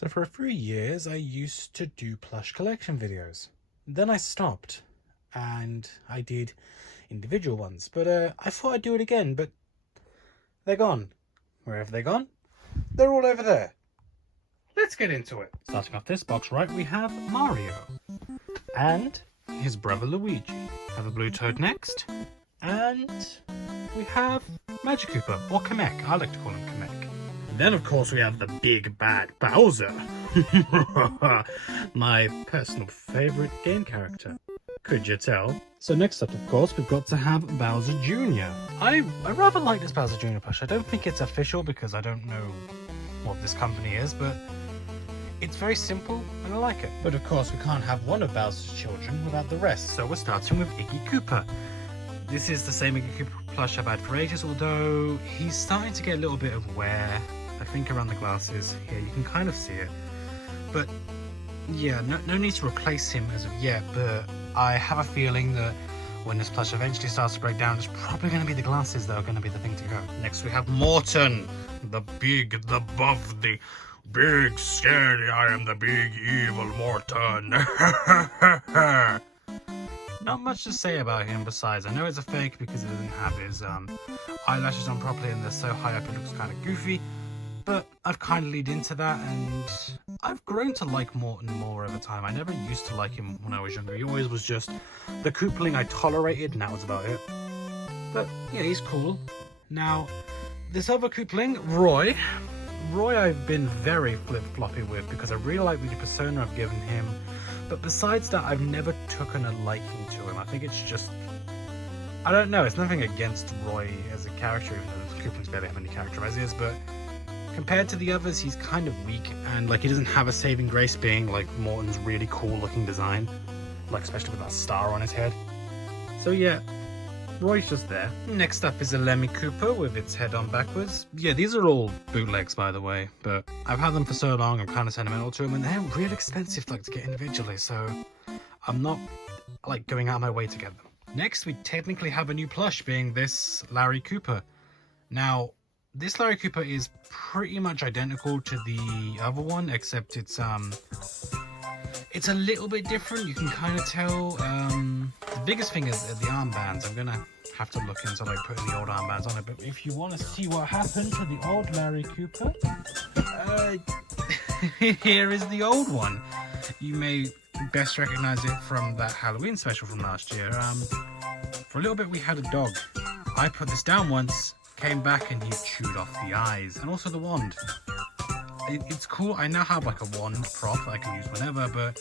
So for a few years, I used to do plush collection videos. Then I stopped, and I did individual ones. But I thought I'd do it again, but they're gone. Where have they gone? They're all over there. Let's get into it. Starting off this box, right, we have Mario and his brother Luigi. Have a blue toad next, and we have Magic Koopa, or Kamek. I like to call him Kamek. Then, of course, we have the big bad Bowser. My personal favourite game character. Could you tell? So next up, of course, we've got to have Bowser Jr. I rather like this Bowser Jr. plush. I don't think it's official because I don't know what this company is, but it's very simple and I like it. But of course, we can't have one of Bowser's children without the rest. So we're starting with Iggy Koopa. This is the same Iggy Koopa plush I've had for ages, although he's starting to get a little bit of wear. I think around the glasses here, you can kind of see it. But yeah, no need to replace him as of yet, but I have a feeling that when this plush eventually starts to break down, it's probably going to be the glasses that are going to be the thing to go. Next we have Morton, the buff, the big, scary, I am the big evil Morton. Not much to say about him besides, I know it's a fake because it doesn't have his eyelashes on properly and they're so high up it looks kind of goofy. But I've kind of lead into that, and I've grown to like Morton more over time. I never used to like him when I was younger. He always was just the Koopling I tolerated, and that was about it. But yeah, he's cool. Now, this other Koopling, Roy I've been very flip-floppy with because I really like the persona I've given him. But besides that, I've never taken a liking to him. I think it's just, I don't know, it's nothing against Roy as a character, even though the Kooplings barely have any character as is, but compared to the others, he's kind of weak, and like he doesn't have a saving grace being like Morton's really cool looking design, like especially with that star on his head. So yeah, Roy's just there. Next up is a Lemmy Koopa with its head on backwards. Yeah, these are all bootlegs, by the way, but I've had them for so long, I'm kind of sentimental to them, and they're real expensive to get individually, so I'm not like going out of my way to get them. Next, we technically have a new plush, being this Larry Koopa. Now, this Larry Koopa is pretty much identical to the other one, except it's a little bit different. You can kind of tell. The biggest thing is the armbands. I'm gonna have to look into like putting the old armbands on it. But if you want to see what happened to the old Larry Koopa, here is the old one. You may best recognize it from that Halloween special from last year. For a little bit, we had a dog. I put this down once. Came back and he chewed off the eyes and also the wand. It's cool. I now have like a wand prop that I can use whenever, but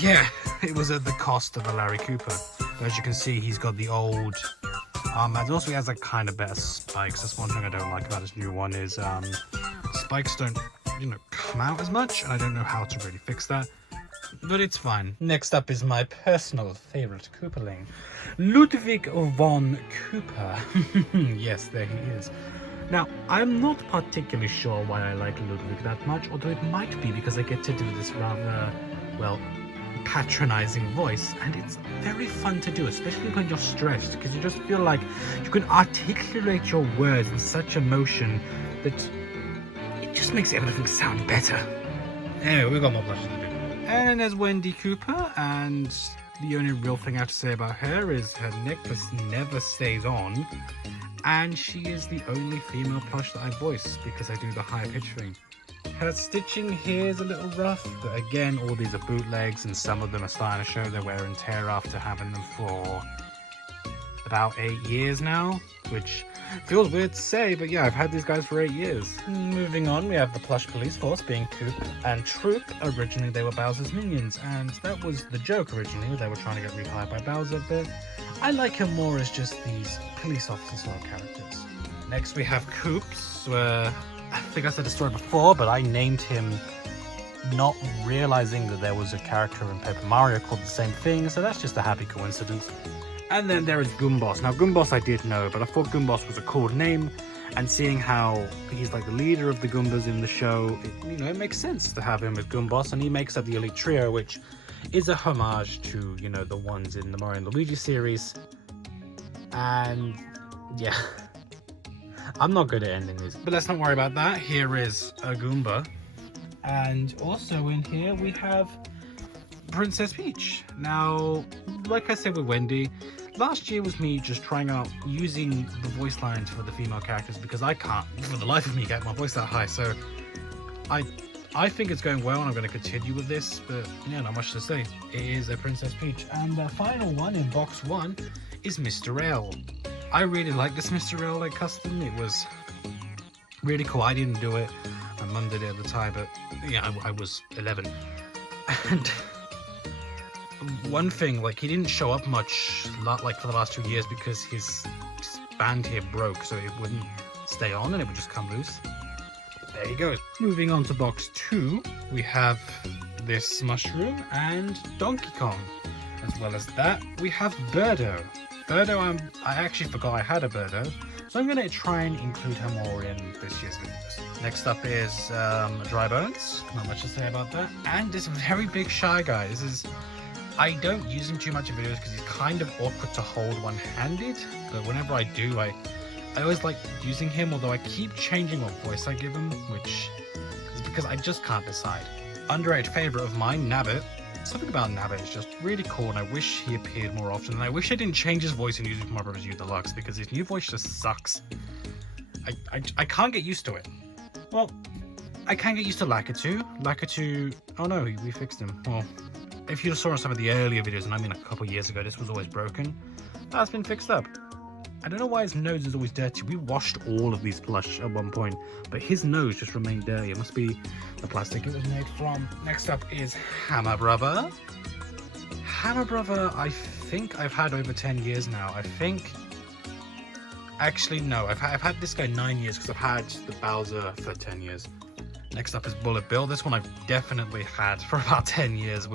yeah, it was at the cost of a Larry Koopa. But as you can see, he's got the old armbands. Also, he has like kind of better spikes. That's one thing I don't like about this new one is spikes don't, come out as much, and I don't know how to really fix that. But it's fine. Next up is my personal favourite Koopaling, Ludwig von Koopa. Yes, there he is. Now, I'm not particularly sure why I like Ludwig that much, although it might be because I get to do this rather, well, patronising voice, and it's very fun to do, especially when you're stressed, because you just feel like you can articulate your words in such emotion that it just makes everything sound better. Anyway, we've got more blushes to do. And then there's Wendy Cooper, and the only real thing I have to say about her is her necklace never stays on, and she is the only female plush that I voice because I do the high pitch thing. Her stitching here is a little rough, but again, all these are bootlegs, and some of them are starting to show their wear and tear after having them for about 8 years now, which feels weird to say, but yeah, I've had these guys for 8 years. Moving on, we have the plush police force being Coop and Troop. Originally they were Bowser's minions, and that was the joke originally. They were trying to get rehired by Bowser, but I like him more as just these police officer style characters. Next we have Koops. I think I said the story before, but I named him not realizing that there was a character in Paper Mario called the same thing, so that's just a happy coincidence. And then there is Goomboss. Now, Goomboss I did know, but I thought Goomboss was a cool name, and seeing how he's like the leader of the Goombas in the show, it makes sense to have him as Goomboss, and he makes up the Elite Trio, which is a homage to, the ones in the Mario and Luigi series. And yeah, I'm not good at ending these, but let's not worry about that. Here is a Goomba. And also in here we have Princess Peach. Now, like I said with Wendy, last year was me just trying out using the voice lines for the female characters because I can't, for the life of me, get my voice that high. So I think it's going well and I'm going to continue with this, but yeah, not much to say. It is a Princess Peach. And the final one in box 1 is Mr. L. I really like this Mr. L like custom. It was really cool. I didn't do it. My mum did it at the time, but yeah, I was 11. And one thing, like, he didn't show up much like for the last 2 years because his band here broke, so it wouldn't stay on and it would just come loose. There he goes. Moving on to box 2, we have this mushroom and Donkey Kong. As well as that, we have Birdo. Birdo, I actually forgot I had a Birdo, so I'm going to try and include her more in this year's videos. Next up is Dry Bones. Not much to say about that. And this very big Shy Guy. I don't use him too much in videos because he's kind of awkward to hold one-handed, but whenever I do, I always like using him, although I keep changing what voice I give him, which is because I just can't decide. Underrated favourite of mine, Nabbit. Something about Nabbit is just really cool, and I wish he appeared more often, and I wish I didn't change his voice in Super Mario Bros. U Deluxe, because his new voice just sucks. I can't get used to it. Well, I can get used to Lakitu. Lakitu, oh no, we fixed him. Well, if you saw some of the earlier videos, and I mean a couple years ago, this was always broken. That's been fixed up. I don't know why his nose is always dirty. We washed all of these plush at one point, but his nose just remained dirty. It must be the plastic it was made from. Next up is Hammer Brother. Hammer Brother, I think I've had over 10 years now. I think... Actually, no. I've had this guy 9 years because I've had the Bowser for 10 years. Next up is Bullet Bill. This one I've definitely had for about 10 years.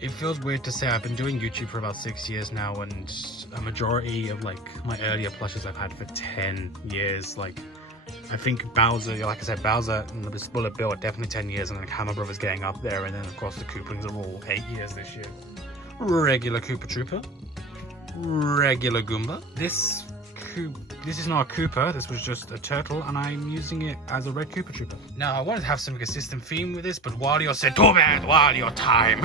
It feels weird to say I've been doing YouTube for about 6 years now, and a majority of like my earlier plushes I've had for 10 years. Like, I think Bowser, like I said, Bowser and this Bullet Bill are definitely 10 years, and then Hammer Brothers getting up there, and then of course the Koopalings are all 8 years this year. Regular Koopa Trooper. Regular Goomba. This is not a Koopa, this was just a turtle, and I'm using it as a red Koopa Trooper. Now, I wanted to have some consistent theme with this, but Wario said, "Too bad, Wario time."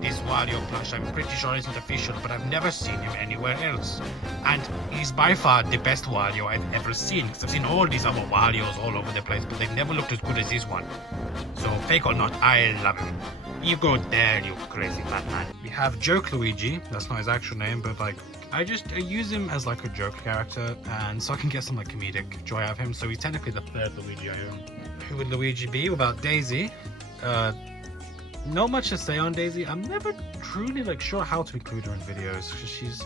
This Wario plush, I'm pretty sure isn't official, but I've never seen him anywhere else. And he's by far the best Wario I've ever seen, because I've seen all these other Warios all over the place, but they've never looked as good as this one. So, fake or not, I love him. You go there, you crazy fat man. We have Joke Luigi. That's not his actual name, but like, I use him as like a joke character, and so I can get some like comedic joy out of him. So he's technically the third Luigi I own. Who would Luigi be without Daisy? Not much to say on Daisy. I'm never truly like sure how to include her in videos. She's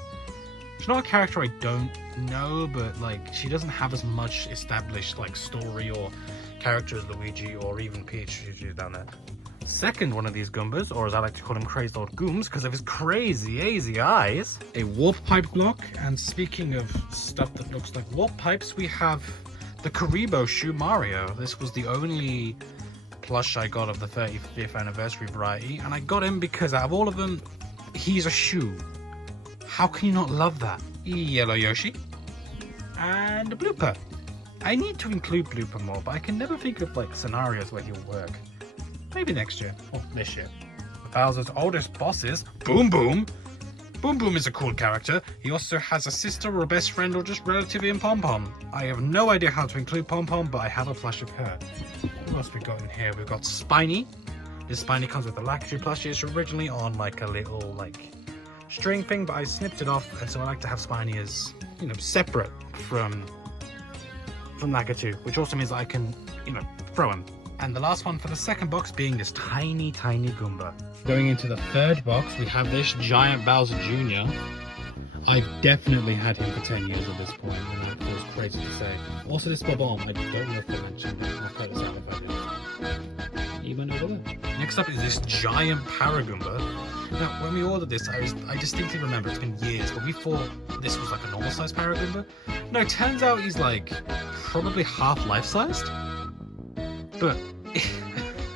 not a character I don't know, but like she doesn't have as much established like story or character as Luigi or even Peach usually down there. Second one of these Goombas, or as I like to call him, Crazed Old Gooms, because of his crazy eyes, a warp pipe block. And speaking of stuff that looks like warp pipes, we have the Karibo Shoe Mario. This was the only plush I got of the 35th anniversary variety, and I got him because out of all of them, he's a shoe. How can you not love that? Yellow Yoshi. And a Blooper. I need to include Blooper more, but I can never think of like scenarios where he'll work. Maybe next year, or this year. Bowser's oldest bosses, Boom Boom. Boom Boom is a cool character. He also has a sister or a best friend or just relative in Pom Pom. I have no idea how to include Pom Pom, but I have a plush of her. Who else we got in here? We've got Spiny. This Spiny comes with the Lakitu plushie. It's originally on like a little like string thing, but I snipped it off, and so I like to have Spiny as, you know, separate from Lakitu, which also means that I can, you know, throw him. And the last one for the second box being this tiny Goomba. Going into the third box, we have this giant Bowser Jr. I've definitely had him for 10 years at this point, and that feels crazy to say. Also this Bob-omb, I don't know if I mentioned it. I'll cut this out if I did. Even over there. Next up is this giant Paragoomba. Now, when we ordered this, I distinctly remember, it's been years, but we thought this was like a normal size Paragoomba. No, it turns out he's like probably half life-sized. But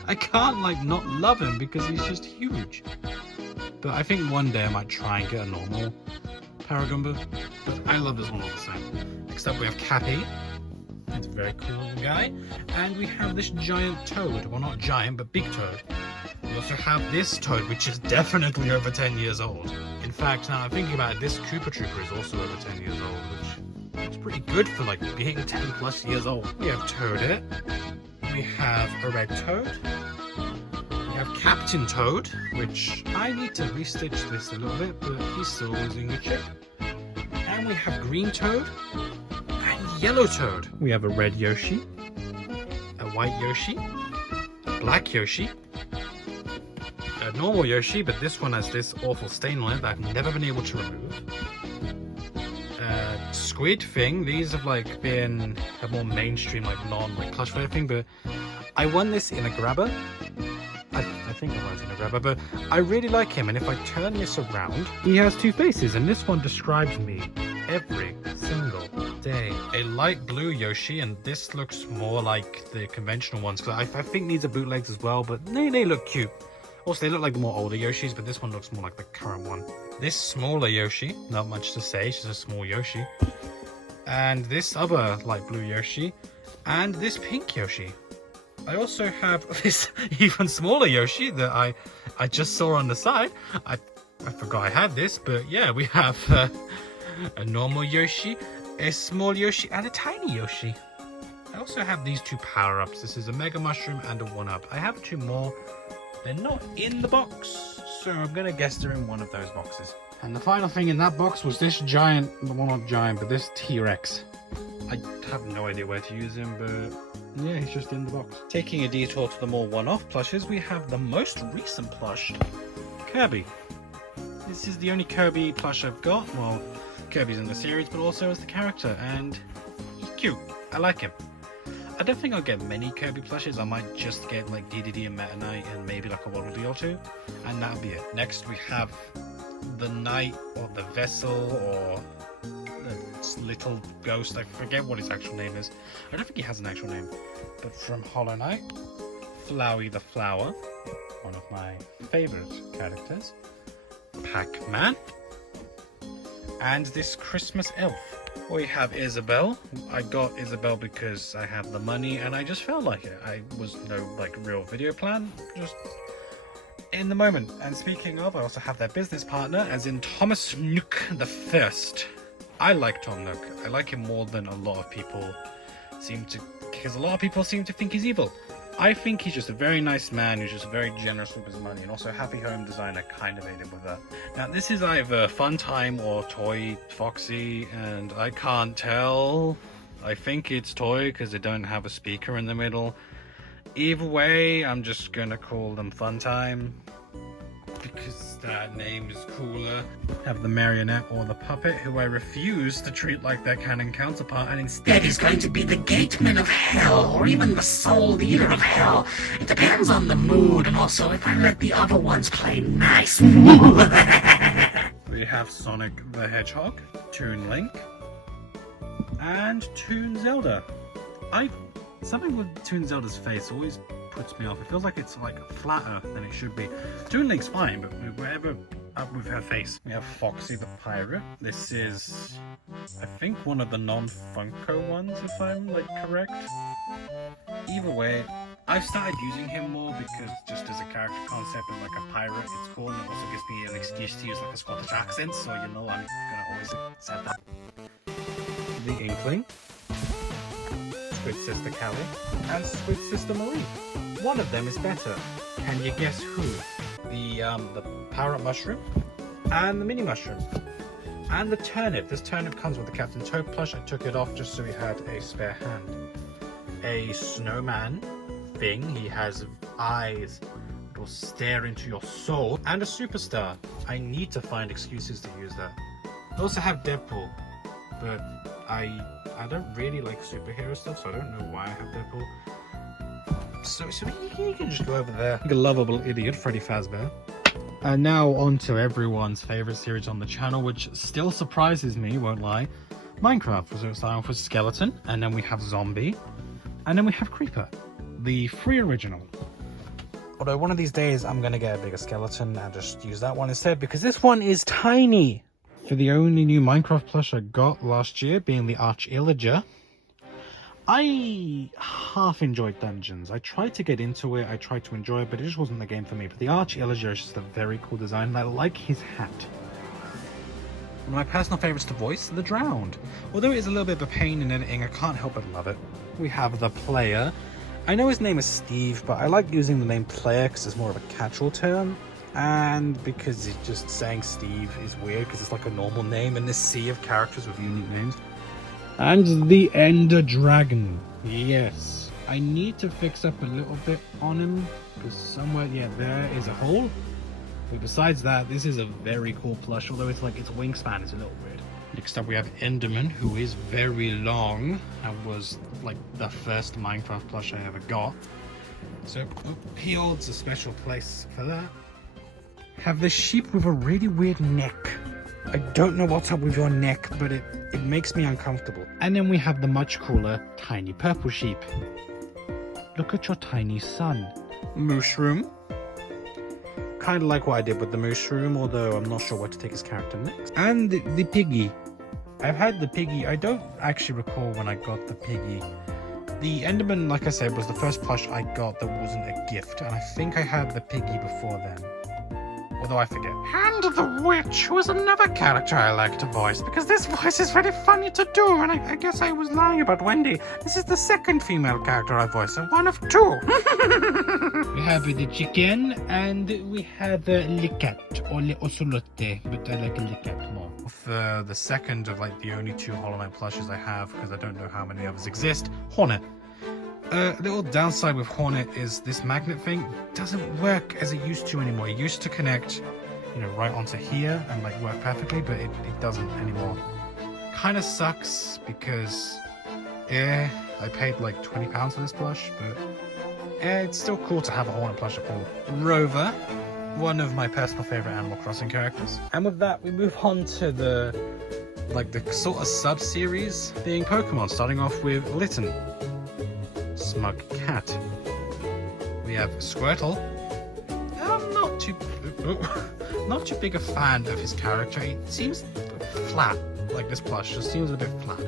I can't like not love him because he's just huge. But I think one day I might try and get a normal Paragoomba. But I love this one all the same. Next up we have Cappy. It's a very cool guy. And we have this giant toad. Well, not giant, but big toad. We also have this toad, which is definitely over 10 years old. In fact, now I'm thinking about it, this Koopa Trooper is also over 10 years old, which is pretty good for like being 10 plus years old. We have Toadette. We have a red toad. We have Captain Toad, which I need to restitch this a little bit, but he's still losing the chip. And we have Green Toad and Yellow Toad. We have a red Yoshi, a white Yoshi, a black Yoshi, a normal Yoshi, but this one has this awful stain on it that I've never been able to remove. Squid thing. These have like been a more mainstream, like plush flavor thing, but I won this in a grabber. I think I was in a grabber, but I really like him, and if I turn this around, he has two faces, and this one describes me every single day. A light blue Yoshi, and this looks more like the conventional ones, because I think these are bootlegs as well, but they look cute. Also, they look like the more older Yoshis, but this one looks more like the current one. This smaller Yoshi, not much to say, it's just a small Yoshi. And this other light blue Yoshi, and this pink Yoshi. I also have this even smaller Yoshi that I just saw on the side. I forgot I had this, but yeah, we have a normal Yoshi, a small Yoshi, and a tiny Yoshi. I also have these two power-ups. This is a Mega Mushroom and a 1-up. I have two more. They're not in the box, so I'm gonna guess they're in one of those boxes. And the final thing in that box was this giant, well not giant, but this T-Rex. I have no idea where to use him, but yeah, he's just in the box. Taking a detour to the more one-off plushes, we have the most recent plush, Kirby. This is the only Kirby plush I've got. Well, Kirby's in the series, but also as the character, and he's cute. I like him. I don't think I'll get many Kirby plushes. I might just get like DDD and Meta Knight and maybe like a Waddle Dee or two, and that'll be it. Next we have the Knight or the Vessel or the little ghost. I forget what his actual name is. I don't think he has an actual name. But from Hollow Knight, Flowey the Flower, one of my favorite characters, Pac-Man, and this Christmas elf. We have Isabelle. I got Isabelle because I have the money and I just felt like it. I was no like real video plan, just in the moment. And speaking of, I also have their business partner, as in Thomas Nook the First. I like Tom Nook. I like him more than a lot of people seem to, because a lot of people seem to think he's evil. I think he's just a very nice man who's just very generous with his money, and also Happy Home Designer kind of aided with that. Now this is either Fun Time or Toy Foxy, and I can't tell. I think it's Toy because they don't have a speaker in the middle. Either way, I'm just gonna call them Fun Time because that name is cooler. Have the marionette or the puppet, who I refuse to treat like their canon counterpart, and instead is going to be the gateman of hell, or even the soul eater of hell. It depends on the mood, and also if I let the other ones play nice. We have Sonic the Hedgehog, Toon Link, and Toon Zelda. Something with Toon Zelda's face always puts me off. It feels like it's like flatter than it should be. Toon Link's fine, but whatever up with her face. We have Foxy the Pirate. This is, I think, one of the non-Funko ones, if I'm like correct. Either way, I've started using him more because just as a character concept and like a pirate, it's cool, and it also gives me an excuse to use like a Scottish accent, so you know I'm gonna always accept that. The Inkling, Squid Sister Callie, and Squid Sister Marie. One of them is better. Can you guess who? The Parrot Mushroom, and the Mini Mushroom, and the Turnip. This Turnip comes with the Captain Toad plush. I took it off just so he had a spare hand. A snowman thing. He has eyes that will stare into your soul, and a superstar. I need to find excuses to use that. I also have Deadpool, but I don't really like superhero stuff, so I don't know why I have Deadpool. So you can just go over there. Like a lovable idiot, Freddy Fazbear. And now on to everyone's favorite series on the channel, which still surprises me, won't lie. Minecraft. So it's starting off with Skeleton, and then we have Zombie, and then we have Creeper, the free original. Although one of these days I'm going to get a bigger skeleton and just use that one instead, because this one is tiny. For the only new Minecraft plush I got last year, being the Arch Illager, I half enjoyed Dungeons. I tried to get into it, I tried to enjoy it, but it just wasn't the game for me. But the Arch Illager is just a very cool design, and I like his hat. One of my personal favourites to voice, the Drowned. Although it is a little bit of a pain in editing, I can't help but love it. We have the Player. I know his name is Steve, but I like using the name Player because it's more of a catch-all term. And because it's just saying Steve is weird because it's like a normal name in this sea of characters with unique names. And the Ender Dragon. Yes. I need to fix up a little bit on him because somewhere, yeah, there is a hole. But besides that, this is a very cool plush, although it's like its wingspan is a little weird. Next up we have Enderman, who is very long and was like the first Minecraft plush I ever got. So he holds a special place for that. Have the sheep with a really weird neck. I don't know what's up with your neck, but it makes me uncomfortable. And then we have the much cooler tiny purple sheep. Look at your tiny son. Mushroom. Kind of like what I did with the mushroom, although I'm not sure where to take his character next. And the piggy. I've had the piggy. I don't actually recall when I got the piggy. The Enderman, like I said, was the first plush I got that wasn't a gift, and I think I had the piggy before then. Although I forget. And the Witch, who is another character I like to voice, because this voice is very funny to do, and I guess I was lying about Wendy. This is the second female character I voice, so one of two. We have the chicken, and we have the cat, or le ocelote, but I like the cat more. For the second of like the only two Hollow Knight plushes I have, because I don't know how many others exist, Hornet. Little downside with Hornet is this magnet thing doesn't work as it used to anymore. It used to connect, you know, right onto here and like work perfectly, but it doesn't anymore. Kind of sucks because, I paid like £20 for this plush, but it's still cool to have a Hornet plush at all. Rover, one of my personal favorite Animal Crossing characters. And with that, we move on to the sort of sub-series being Pokemon, starting off with Litten. Smug Cat. We have Squirtle. I'm not too big a fan of his character. It seems flat, like this plush just seems a bit flat.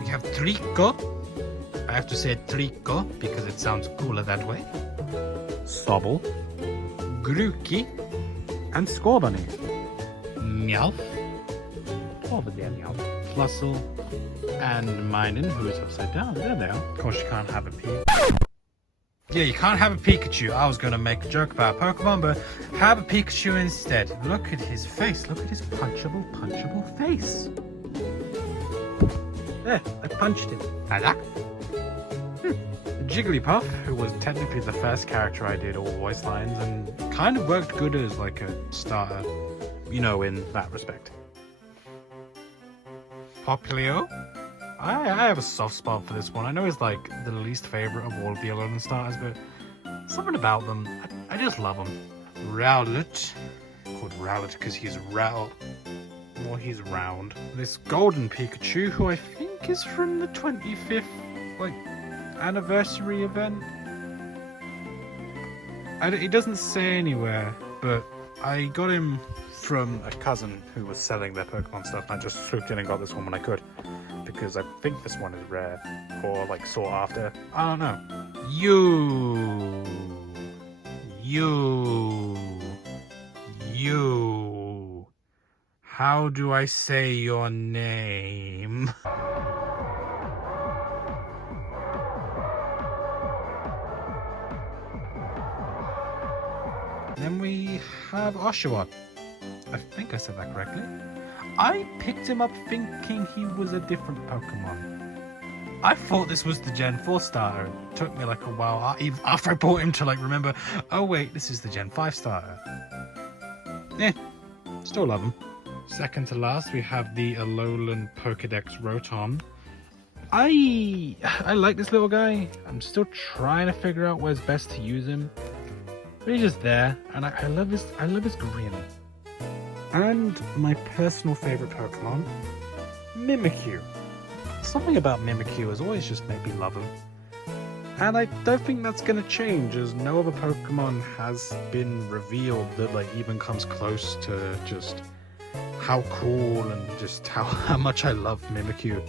We have Trico. I have to say Trico because it sounds cooler that way. Sobble, Grookey, and Scorbunny. Meowth. Over there, Meowth. Flussel. And Minen, who is upside down. There they are. Of course, you can't have a Pikachu. Yeah, you can't have a Pikachu. I was going to make a joke about Pokemon, but have a Pikachu instead. Look at his face. Look at his punchable face. There, I punched him. Hello? Jigglypuff, who was technically the first character I did all voice lines, and kind of worked good as like a starter, you know, in that respect. Popplio. I have a soft spot for this one. I know it's like the least favorite of all of the Alolan starters, but something about them, I just love them. Rowlet, called Rowlet because he's round. Well, he's round. This golden Pikachu, who I think is from the 25th anniversary event. It doesn't say anywhere, but I got him from a cousin who was selling their Pokemon stuff, and I just swooped in and got this one when I could. Because I think this one is rare, or like sought after. I don't know. You. How do I say your name? Then we have Oshawott. I think I said that correctly. I picked him up thinking he was a different Pokemon. I thought this was the Gen 4 starter. It took me like a while after I bought him to like remember, oh wait, this is the Gen 5 starter. Still love him. Second to last, we have the Alolan Pokedex Rotom. I like this little guy. I'm still trying to figure out where's best to use him. But he's just there, and I love his grin. And my personal favorite Pokemon, Mimikyu. Something about Mimikyu has always just made me love him. And I don't think that's going to change, as no other Pokemon has been revealed that like even comes close to just how cool and just how much I love Mimikyu.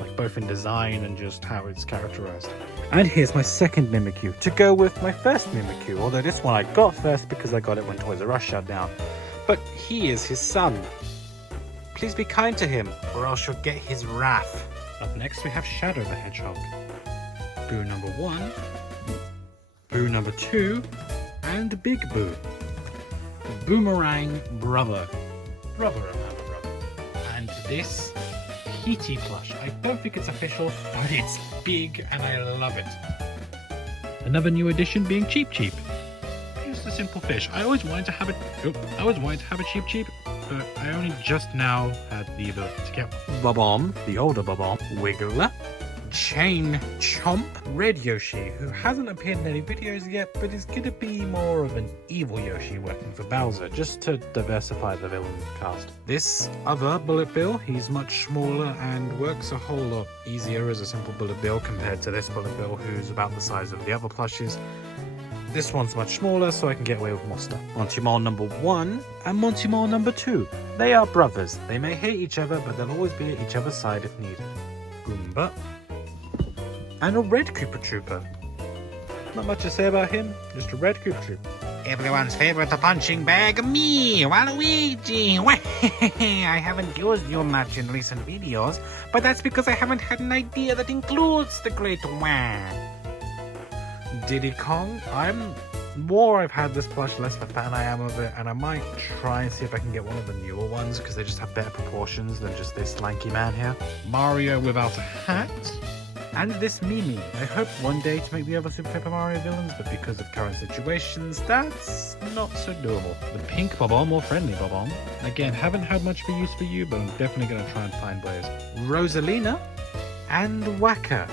like both in design and just how it's characterized. And here's my second Mimikyu to go with my first Mimikyu, although this one I got first because I got it when Toys R Us shut down. But he is his son. Please be kind to him, or else you'll get his wrath. Up next we have Shadow the Hedgehog. Boo number 1, Boo number 2, and Big Boo. The Boomerang brother. Brother of another brother. And this Kitty plush. I don't think it's official, but it's big and I love it. Another new addition being Cheep Cheep. Just a simple fish. I always wanted to have a Cheep Cheep, but I only just now had the ability to get Bob-omb, the older Bob-omb, Wiggler, Chain Chomp, Red Yoshi, who hasn't appeared in any videos yet, but is going to be more of an evil Yoshi working for Bowser, just to diversify the villain cast. This other Bullet Bill, he's much smaller and works a whole lot easier as a simple Bullet Bill compared to this Bullet Bill, who's about the size of the other plushes. This one's much smaller, so I can get away with more stuff. Monty Mole number 1 and Monty Mole number 2. They are brothers. They may hate each other, but they'll always be at each other's side if needed. Goomba. And a red Koopa Trooper. Not much to say about him, just a red Koopa Trooper. Everyone's favorite punching bag, me, Waluigi. I haven't used you much in recent videos, but that's because I haven't had an idea that includes the Great Wah. Diddy Kong. I've had this plush, less of a fan I am of it, and I might try and see if I can get one of the newer ones because they just have better proportions than just this lanky man here. Mario without a hat. And this Mimi. I hope one day to make the other Super Paper Mario villains, but because of current situations, that's not so doable. The pink Bob-omb, or friendly Bob-omb. Again, haven't had much for use for you, but I'm definitely going to try and find ways. Rosalina and Waka.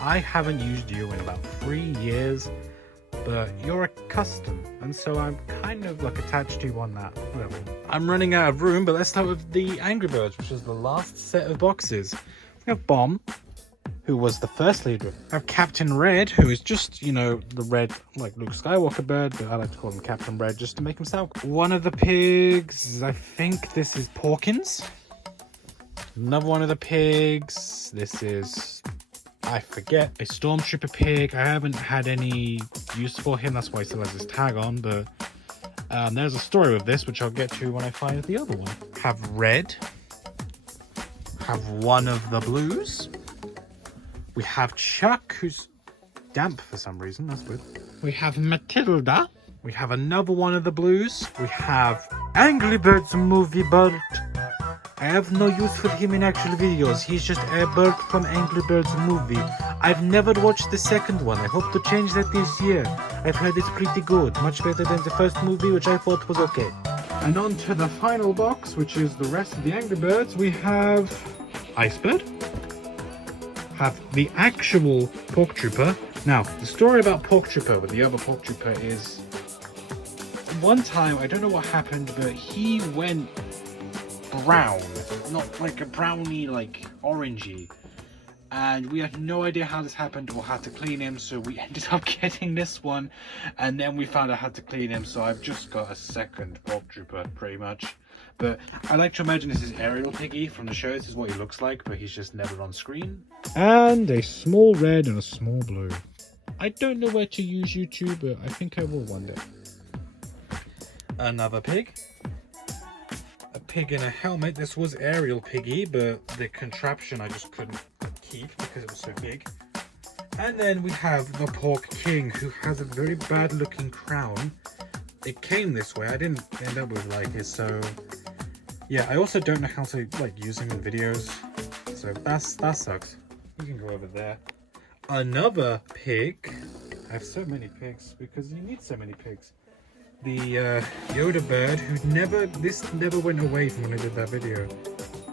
I haven't used you in about 3 years, but you're a custom, and so I'm kind of like attached to you on that level. I'm running out of room, but let's start with the Angry Birds, which is the last set of boxes. We have Bomb, who was the first leader. I have Captain Red, who is just, the red, like Luke Skywalker bird, but I like to call him Captain Red just to make him sound. One of the pigs, I think this is Porkins. Another one of the pigs, this is, I forget, a Stormtrooper pig. I haven't had any use for him, that's why he still has his tag on, but there's a story with this, which I'll get to when I find the other one. Have Red. Have one of the blues. We have Chuck, who's damp for some reason, that's weird. We have Matilda. We have another one of the blues. We have Angry Birds movie Bert. I have no use for him in actual videos. He's just a Bert from Angry Birds movie. I've never watched the second one. I hope to change that this year. I've heard it's pretty good. Much better than the first movie, which I thought was okay. And on to the final box, which is the rest of the Angry Birds. We have Icebird. Have the actual Pork Trooper. Now, the story about Pork Trooper with the other Pork Trooper is one time, I don't know what happened, but he went brown, not like a brownie, like orangey, and we had no idea how this happened or how to clean him, so we ended up getting this one, and then we found out how to clean him, so I've just got a second Pork Trooper pretty much. But I like to imagine this is Ariel Piggy from the show. This is what he looks like, but he's just never on screen. And a small red and a small blue. I don't know where to use you two, but I think I will one day. Another pig. A pig in a helmet. This was Ariel Piggy, but the contraption I just couldn't keep because it was so big. And then we have the Pork King, who has a very bad looking crown. It came this way. I didn't end up with like it, so yeah, I also don't know how to like use him in videos, so that sucks. You can go over there. Another pig. I have so many pigs because you need so many pigs. The Yoda bird, this never went away from when I did that video.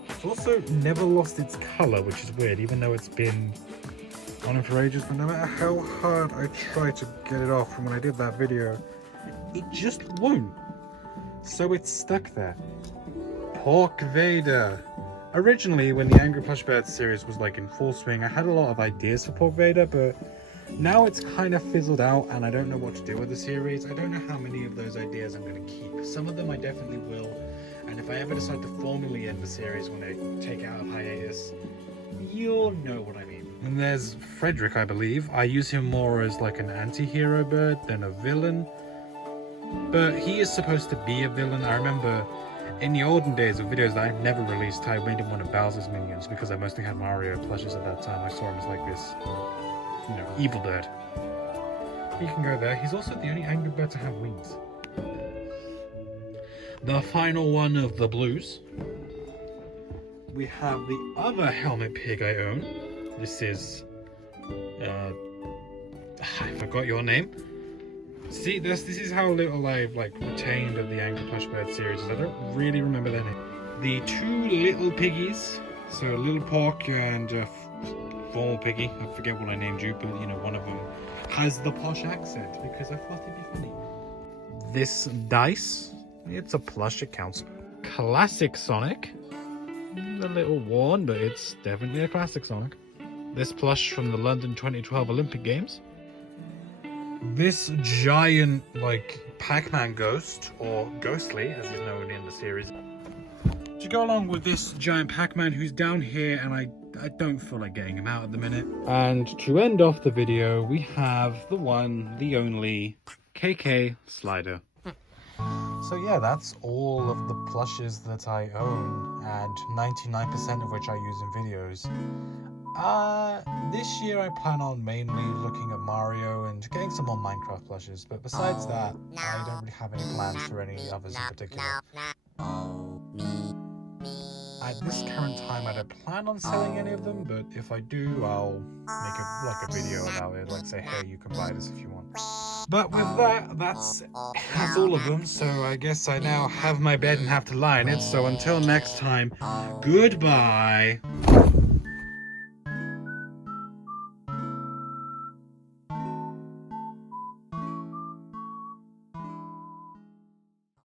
It's also never lost its color, which is weird, even though it's been on it for ages. But no matter how hard I try to get it off from when I did that video, it just won't. So it's stuck there. Pork Vader. Originally, when the Angry Plush Birds series was like in full swing, I had a lot of ideas for Pork Vader, but now it's kind of fizzled out and I don't know what to do with the series. I don't know how many of those ideas I'm going to keep. Some of them I definitely will, and if I ever decide to formally end the series when I take it out of hiatus, You'll know what I mean. And there's Frederick, I believe. I use him more as like an anti-hero bird than a villain. But he is supposed to be a villain. I remember in the olden days of videos that I never released, I made him one of Bowser's minions because I mostly had Mario plushes at that time. I saw him as like this, you know, evil bird. He can go there. He's also the only angry bird to have wings. The final one of the blues. We have the other helmet pig I own. This is, I forgot your name. See, this is how little I've like retained of the Angry Plush Bird series. I don't really remember their name. The two little piggies, so Little Pork and Formal Piggy. I forget what I named you, but you know, one of them has the posh accent because I thought it'd be funny. This dice, it's a plush, it counts. Classic Sonic. A little worn, but it's definitely a classic Sonic. This plush from the London 2012 Olympic Games. This giant, like, Pac-Man ghost, or Ghostly, as he's known in the series. To go along with this giant Pac-Man who's down here, and I don't feel like getting him out at the minute. And to end off the video, we have the one, the only, KK Slider. So yeah, that's all of the plushes that I own, and 99% of which I use in videos. This year I plan on mainly looking at Mario and getting some more Minecraft plushes, but besides that, I don't really have any plans for any others in particular. At this current time, I don't plan on selling any of them, but if I do, I'll make a video about it, like say, hey, you can buy this if you want. But with that, that's all of them, so I guess I now have my bed and have to lie in it, so until next time, goodbye!